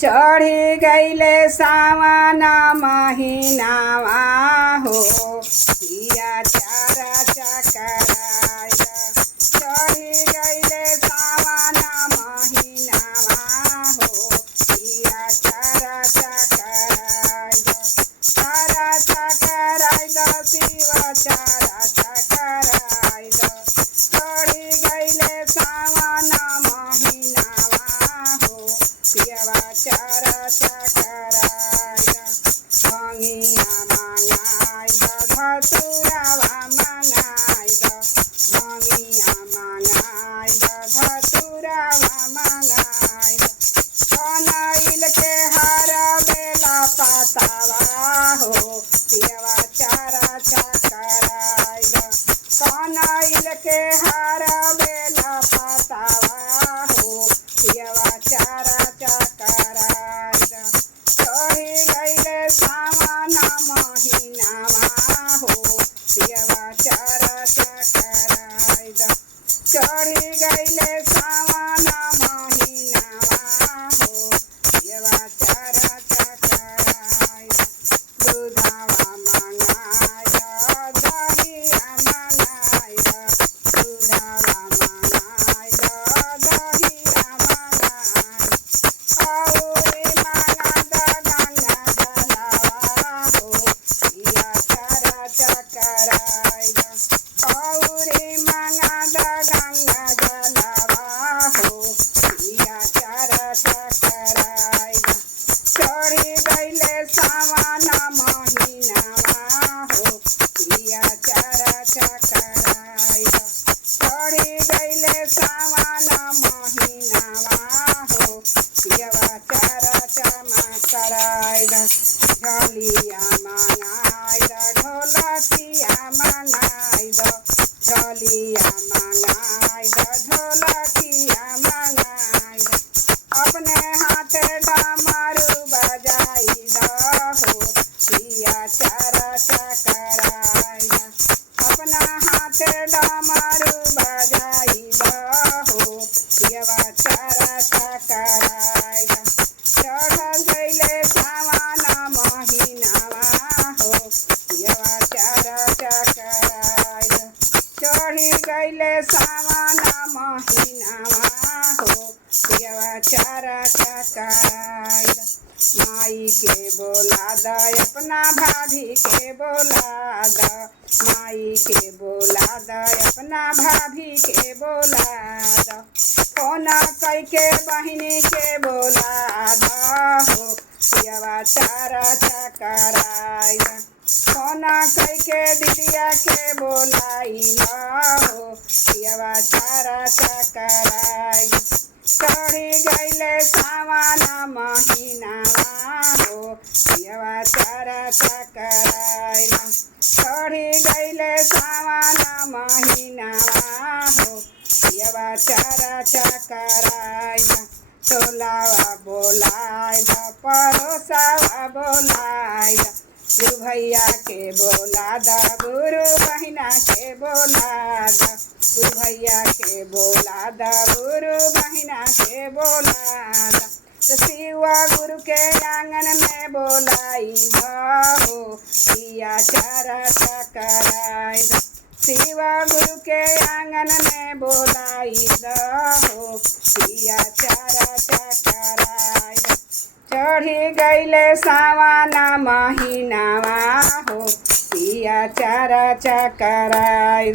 चढ़ी गईले सावन महीनावा हो पिया चारा चकराय चढ़ी गईले सावन महीनावा हो पिया चारा चकराय शिव चारा चकराय चढ़ी गईले सावन महीनावा हो पियवा चारा चकराय भंगिया मंगाय धतुरावा मंगाय भंगिया मंगाय धतुरावा मंगाय कनैल के हर बेला पतावा हो पियवा चारा चकराय कनैल के हर बेला पतावा हो पियवा चारा चकराय चढ़ी गईले सावन महीनावा हो पियवा चारा चकराय चढ़ी गईले सावन महीनावा हो पियवा चारा चकराय दूधावा मंगाय दहिया मंगाय दूधावा मंगाय दहिया मंगाय औरी मंगाद गंगा जलवा हो पिया चारा चकराय औरी मंगाद गंगा जलवा हो पिया चारा चकराय चढ़ी गईले सावन महीनावा हो पिया चारा चकराय चढ़ी गईले सावन महीनावा हो पियवा चारा चकराय झलिया मंगाय ढोलकिया मंगाय झलिया मंगाय ढोलकिया मंगाय अपने हाथ डमरू बजाई हो पिया चारा चकराय अपना हाथ डमरू बजाई हो पियवा चारा चकराय चढ़ल गईले सावन महीनावा हो पियवा चारा चकराय चढ़ी गईले सावन महीनावा हो पियवा चारा चकराय माई के बोला द अपना भाभी के बोला द माई के बोला द अपना भाभी के बोला द फोन कैके बहिनी के बोला द हो पियवा चारा चकराय फोन कैके दीदिया के बोलाई हो पियवा चारा चकराय चढ़ी गईले सावन महीनावा हो पियवा चारा चकराय चढ़ी गईले सावन महीनावा हो पियवा चारा चकराय टोलावा बोलाय पड़ोसावा बोलाय भैया के बोला द गुरु बहिना के बोला द भैया के बोला द गुरु बहिना के बोला द शिवा गुरु के आंगन में बोलाई हो पिया चारा चकराय शिवा गुरु के आंगन में बोलाई हो पिया चारा चकराय चढ़ी गईले सावन महीनावा हो पिया चारा चकराय।